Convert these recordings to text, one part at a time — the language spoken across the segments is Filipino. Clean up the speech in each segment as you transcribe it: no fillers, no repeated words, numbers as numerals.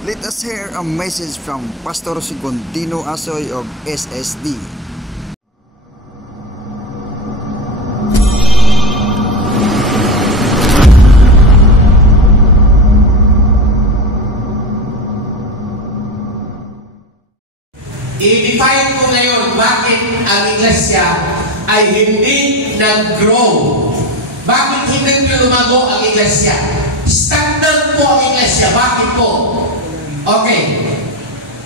Let us hear a message from Pastor Secundino Asoy of SSD. I-define ko ngayon bakit ang iglesia ay hindi nag-grow. Bakit hindi lumago ang iglesia? Stagnant po ang iglesia. Bakit po? Okay.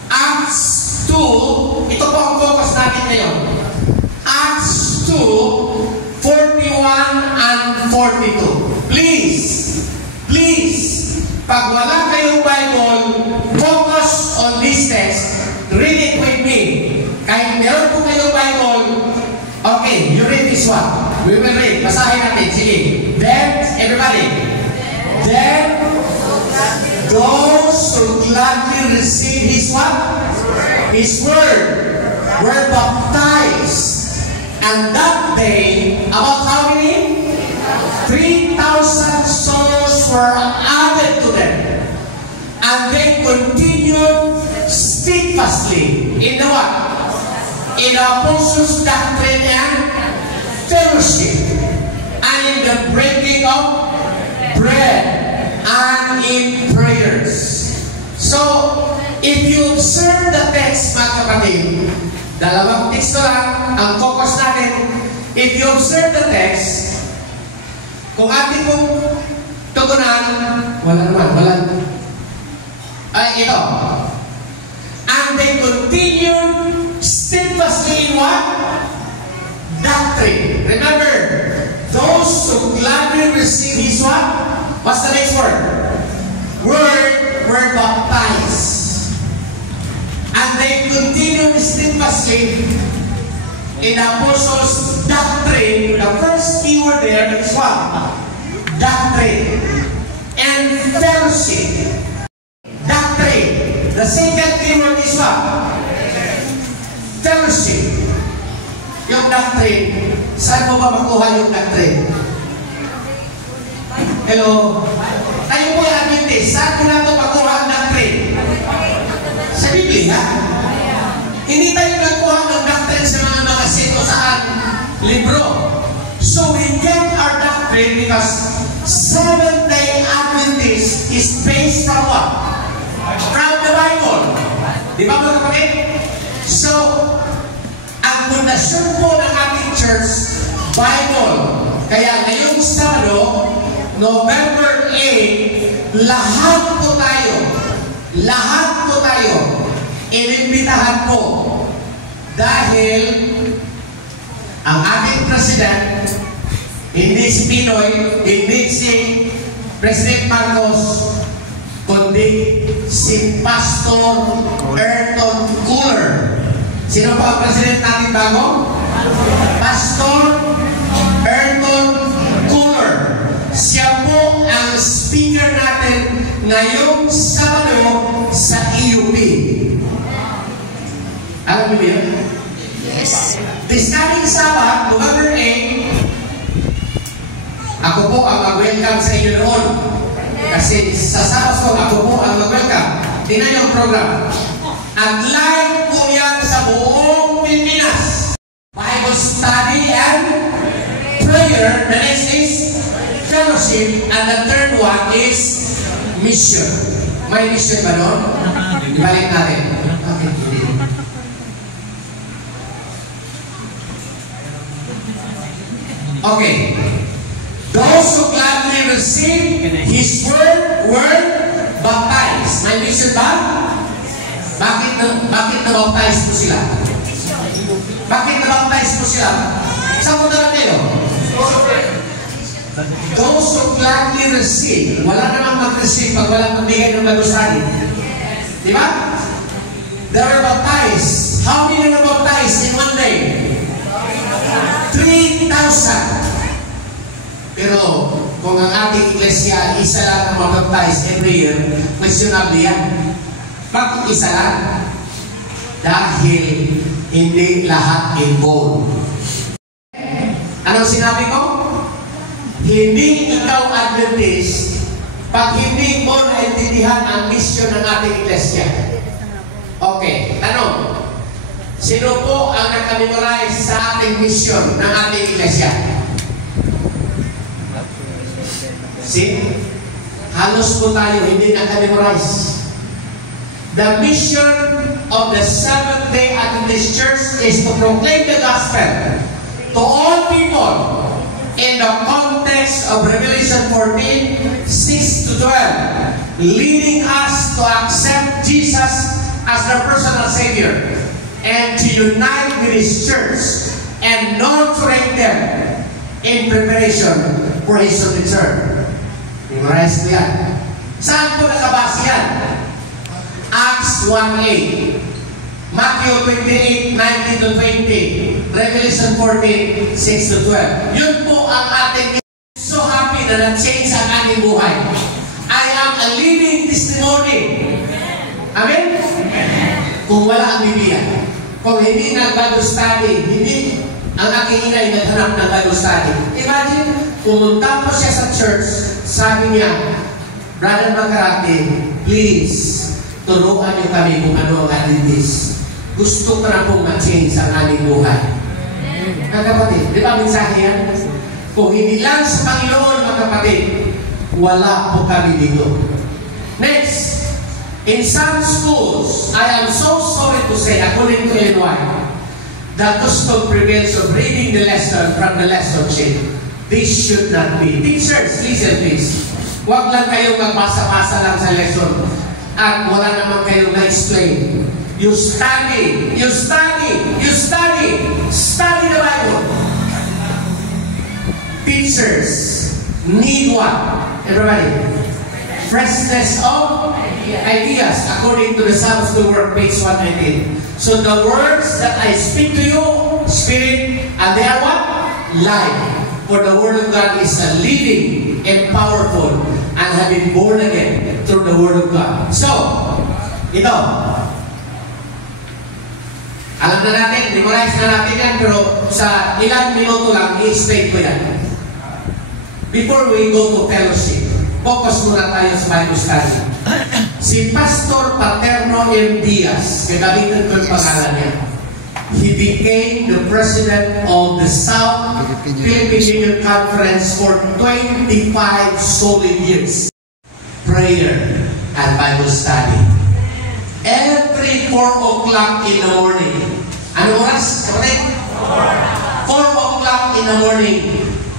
Acts 2, ito po ang focus natin ngayon. Acts 2, 41 and 42. Please, pag wala kayong Bible, focus on this text. Read it with me. Kahit meron po kayong Bible, okay, you read this one. We will read. Basahin natin. Sige. Then, everybody. Then, those who gladly receive His what? His word were baptized. And that day, about how many? 3,000 souls were added to them. And they continued steadfastly in the what? In the apostles' doctrine and fellowship, and in the breaking of bread, and in prayers. So, if you observe the text, mga kapatid, dalawang teksto lang ang focus natin. If you observe the text, kung ating mong tugunan, wala. Ay, ito. And they continued steadfastly in what? Doctrine. Remember, those who gladly receive His what? What's the next word? Were baptized. And they continued steadfastly in the apostles' doctrine. The first keyword there is what? Doctrine. And fellowship. Doctrine. The second keyword is what? Fellowship. Yung doctrine. Saan mo ba makuha yung doctrine? Hello? Tayo po yung Adventist. Saan mo na ito makuha ang doctrine? Sa Biblia. Hindi tayo nagkuha ng doctrine sa mga magasin o saan libro. So we get our doctrine because Seventh-day Adventist is based from what? From the Bible. Di ba mga kapatid? So, ang pundasyon po ng ating church, Bible. Kaya ngayong Sabado, November 8, lahat po tayo, inimbitahan po. Dahil ang ating President, hindi si Pinoy, hindi si President Marcos, kundi si Pastor Ayrton Cooler. Sino pa ang president natin bago? Pastor Ayrton Cooler. Siya po ang speaker natin ngayong Sabado sa EUP. Alam niyo yun? Yes. This coming Sabbath, November 8, ako po ang mag-welcome sa inyo noon. Kasi sa Sabbath ako po ang mag-welcome. Tingnan yung program. At live po yan sa buong Pilipinas. Bible study and prayer. The next is fellowship. And the third one is mission. May mission ba doon? Ibalik natin. Okay. Okay. Those who gladly receive His word were baptized. May mission ba? Bakit na-baptize po sila? Bakit na-baptize po sila? Saan po naman kayo? Those who gladly receive. Wala namang mag-receive pag walang magbigay ng bagusari. Di ba? They were baptized. How many were baptized in one day? 3,000. Pero kung ang ating iglesia isa lang ang mabaptize every year, questionable yan. Bakit isa lang? Dahil hindi lahat involved. Anong sinabi ko? Hindi ikaw Adventist pag hindi mo naintindihan ang mission ng ating iglesia. Okay, tanong. Sino po ang nakamemorize sa ating mission ng ating iglesia? Halos po tayo hindi nakamemorize. The mission of the Seventh-day Adventist Church is to proclaim the gospel to all people in the context of Revelation 14, 6 to 12, leading us to accept Jesus as their personal Savior and to unite with His church and nurture them in preparation for His return. Memorize mo yan. Saan po nakabase yan? Acts 1:8, Matthew 28, 19 to 20, Revelation 14, 6 to 12. Yun po ang ating so happy na na-change ang ating buhay. I am a living testimony. Amen? Kung wala ang Biblia, kung hindi nag-Bible study, hindi ang aking inay naghanap ng Bible study. Imagine, pumunta po siya sa church, sabi niya, Brother Macarati, please, turuan niyo kami kung ano ang Adventist. Gusto ko na pong ma-change ang aming buhay. Mga kapatid, di ba mensahe yan? Kung hindi lang sa Panginoon, mga kapatid, wala po kami dito. Next, in some schools, I am so sorry to say, according to NY, the custom prevails of reading the lesson from the lesson sheet. This should not be. Teachers, listen please. Huwag lang kayong magbasa-basa lang sa lesson at wala naman kayong na-explain. You study, you study, you study. Study the Bible. Teachers need what? Everybody? Freshness of ideas, according to the Sabbath School Work, page 119. So the words that I speak to you, spirit, and they are what? Life. For the Word of God is a living and powerful and have been born again through the Word of God. So, ito. Alam na natin, memorize na natin yan, pero sa ilang minuto lang, i-explain ko yan. Before we go to fellowship, focus muna tayo sa Bible study. Si Pastor Paterno M. Diaz, gagamitin ko yung pangalan niya. He became the president of the South Philippine Union Conference for 25 solid years. Prayer and Bible study. Every 4 o'clock in the morning. Ano oras? Correct? 4 o'clock in the morning.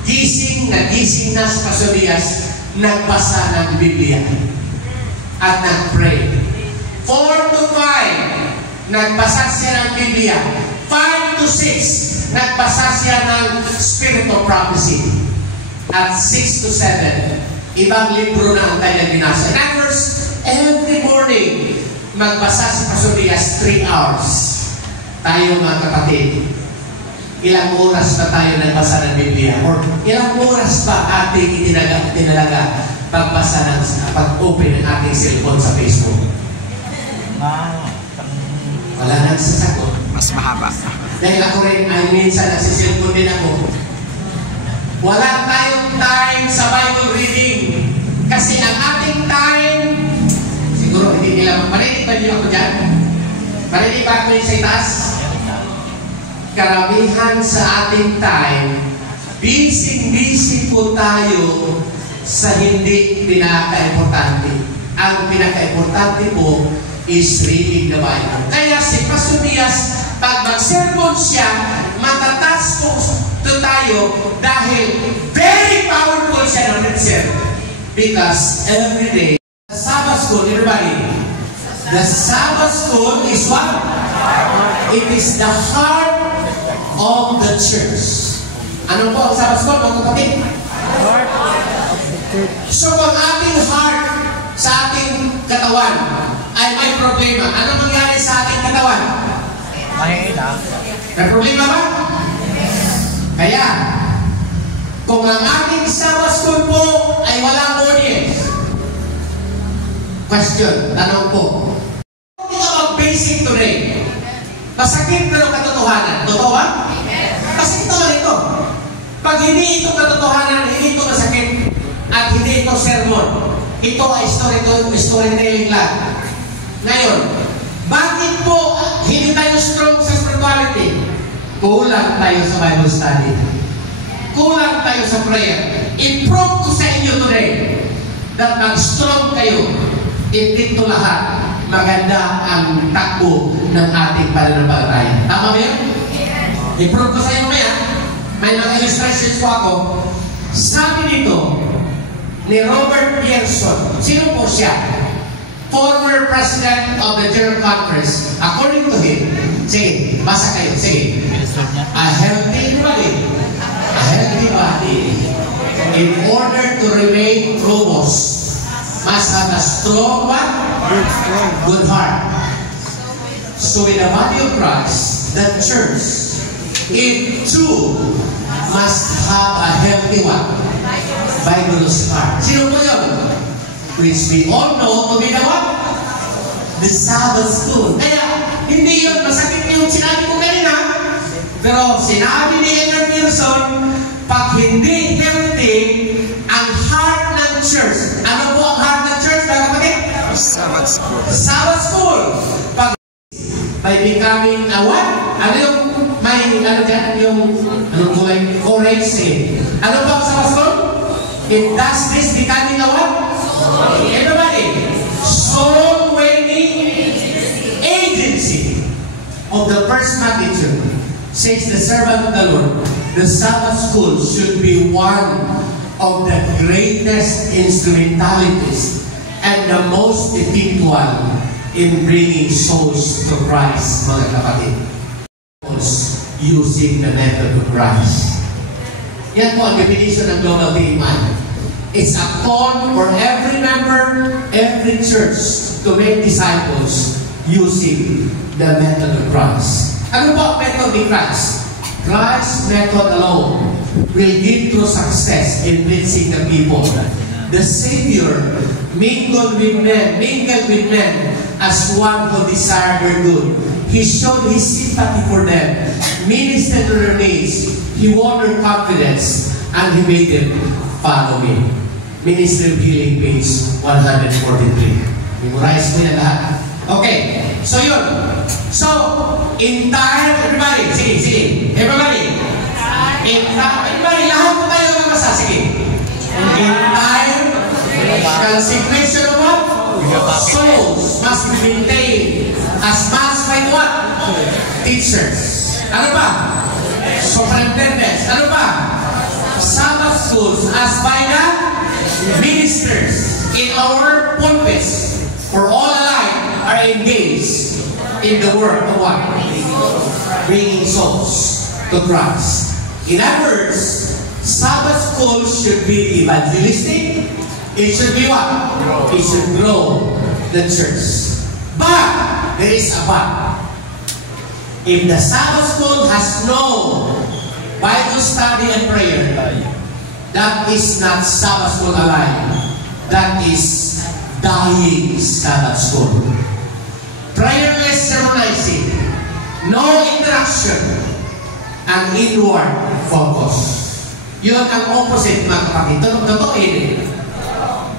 Gising na sa Pastor Diaz, nagbasa ng Biblia at nag-pray. 4 to 5, nagbasa siya ng Biblia. 5 to 6, nagbasa siya ng Spirit of Prophecy. At 6 to 7, ibang libro na ang kanyang binasa. In other words, every morning, magbasa si Pastor Diaz 3 hours. Tayo mga kapatid, ilang oras ba tayo nagbasa ng Biblia? Or ilang oras ba ating itinalaga pagbasa ng pag-open ng ating cellphone sa Facebook? Wala nang sasagot. Mas mahaba. Dahil ako rin, ay minsan nagsiselfone din ako. Wala tayong time sa Bible reading. Kasi ang ating time, siguro hindi nila, marinig ba niyo ako dyan? Marinig ba ako yung sa itaas? Karamihan sa ating time, busy po tayo sa hindi pinaka-importante. Ang pinaka-importante po is reading the Bible. Kaya si Pastor Diaz, pag mag-sermon siya, matatas po tayo dahil very powerful siya ng preacher. Because every day, the Sabbath school, everybody, the Sabbath school is what? It is the heart of the church. Ano po ang Sabbath school, mga kapatid? So, ang ating heart sa ating katawan ay may problema. Ano mangyari sa ating katawan? May problema ba? Kaya, kung ang ating Sabbath school po ay walang audience, question, tanong po, hindi ka mag-basic today. Masakit pero katotohanan. Totoo ba? Kasi ito ito. Pag hindi ito katotohanan, hindi ito masakit, at hindi ito sermon, ito ay storytelling lang. Ngayon, bakit po hindi tayo strong sa spirituality? Kulang tayo sa Bible study. Kulang tayo sa prayer. I-prove ko sa inyo today that mag-strong kayo. Dito lahat, maganda ang takbo ng ating pananampalataya. Tama ba yun? I-prove ko sa inyo maya. May mga illustrations po ako. Sabi dito ni Robert Pierson, sino po siya? Former President of the General Conference. According to him, sige, basa kayo, sige. A healthy body in order to remain robust must have a strong what? Good heart. So in the body of Christ, the church, it too must have a healthy what? Vigorous heart. Sino po yun? Which we all know to be the what? The Sabbath school. Kaya, hindi yun, masakit yung sinabi ko kanina. Pero sinabi ni Edgar Pearson, pag hindi healthy ang heart ng church. Ano po ang heart ng church, mga kapatid? Sabbath school. Sabbath school. Pag by becoming a what? Ano yung may, ano dyan, yung, ano po like, courage eh. Ano po ang Sabbath school? It does this becoming a what? Everybody. Soul winning agency of the first magnitude. Says the servant of the Lord, the Sabbath school should be one of the greatest instrumentalities and the most effectual in bringing souls to Christ, mga kapatid. Using the method of Christ. Yan po ang definition ng Global Day Man. It's a call for every member, every church to make disciples using the method of Christ. Ano po ang method ni Christ? Christ's method alone will give true success in reaching the people. The Savior mingled with men as one who desired their good. He showed his sympathy for them, ministered to their needs, he won their confidence, and he made them follow me. Ministry of Healing, page 143. Memorize mo yan lahat. Okay, so yun. So, entire, everybody, sige, everybody. Everybody, lahat po tayo magbasa, sige. Entire consecration of what? Souls must be maintained as much by what? Teachers. Ano pa? Superintendents. Ano pa? Sabbath schools as by the ministers in our pulpits, for all alike are engaged in the work of what? Bringing souls to Christ. In other words, Sabbath school should be evangelistic. It should be what? It should grow the church. But, there is a but. If the Sabbath school has no Bible study and prayer, that is not Sabbath school alive. That is dying Sabbath school. Prayerless sermonizing, no interaction, and inward focus. Yun ang opposite, mga kapatid. Totoo yun.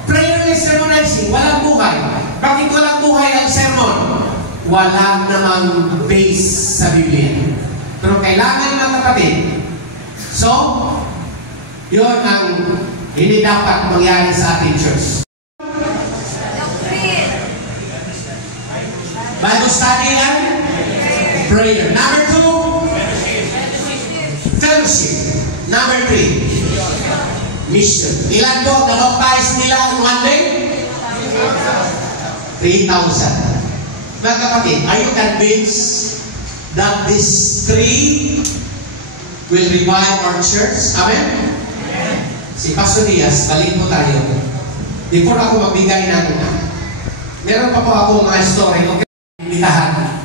Prayerless sermonizing, walang buhay. Bakit walang buhay ang sermon? Wala namang base sa Biblia. Pero kailangan, mga kapatid. So, yun ang hindi dapat mangyari sa ating church. Bible study and prayer. Number 2, fellowship. Number 3, mission. Ilan po na-baptize nila on one day? 3,000. Mga kapatid, are you convinced that these 3 will revive our church? Amen? Si Pastor Diaz, balik po tayo. Before ako magbigay ng, meron pa po ako mga story. Bitahan.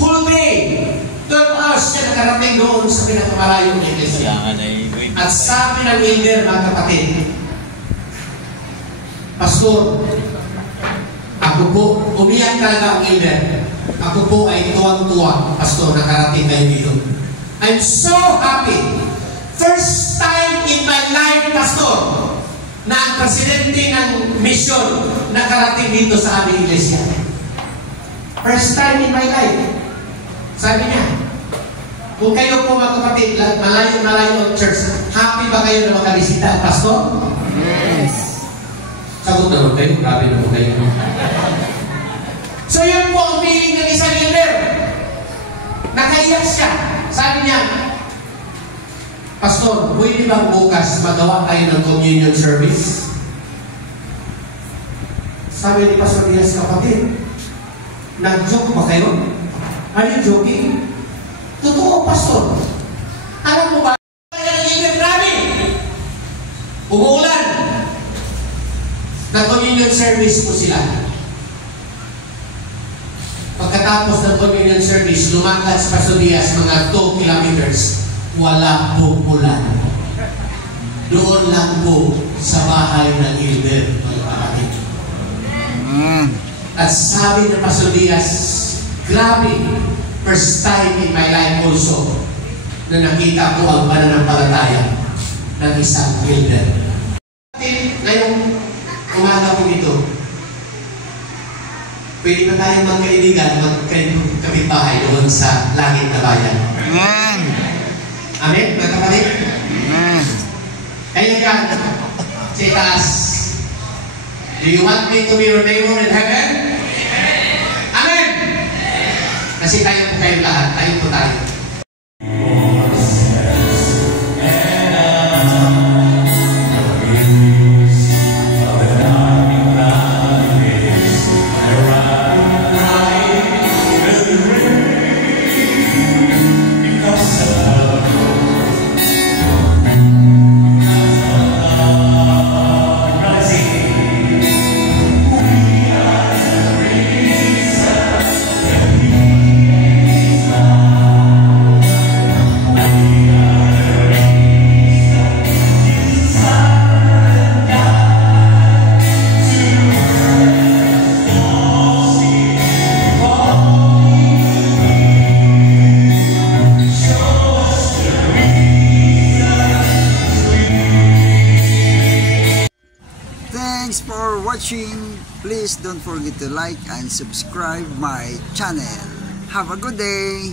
Whole day, 12 hours siya nakarating doon sa pinakamalayong iglesia. At sabi ng elder, mga kapatid, Pastor, ako po, umiyak talaga ang elder. Ako po ay tuwang-tuwa, Pastor, nakarating kayo dito. I'm so happy. First time in my life, Pastor, na ang presidente ng mission nakarating dito sa aming iglesia. First time in my life. Sabi niya, kung kayo po mga kapatid, malayo-malayo ang church, happy ba kayo na makabisita, Pastor? Yes. Sagot naman kayo, grabe naman kayo. So yun po ang feeling ng isang leader. Nakaiyak siya. Sabi niya, Pastor, pwede bang bukas magawa tayo ng communion service? Sabi ni Pastor Diaz, kapatid, nag-joke ba kayo? Are you joking? Totoo, Pastor. Alam mo ba, kaya nag-iingat namin. Umuulan. Nag-communion service po sila. Pagkatapos ng communion service, lumakad si Pastor Diaz mga 2 kilometers. Wala pong ulan. Doon lang po sa bahay ng Gilbert, mga kapatid. At sabi ng Pastor Diaz, grabe, first time in my life also na nakita ko ang pananampalataya ng isang Gilbert. Ngayong umaga po dito, pwede ba tayong magkaibigan, magkapitbahay doon sa langit na bayan? Amen. Amen, mga kapatid? Amen. Kaya yan, sa itaas, do you want me to be your neighbor in heaven? Amen! Kasi tayo po kayo lahat, tayo po tayo. Thanks for watching. Please don't forget to like and subscribe my channel. Have a good day.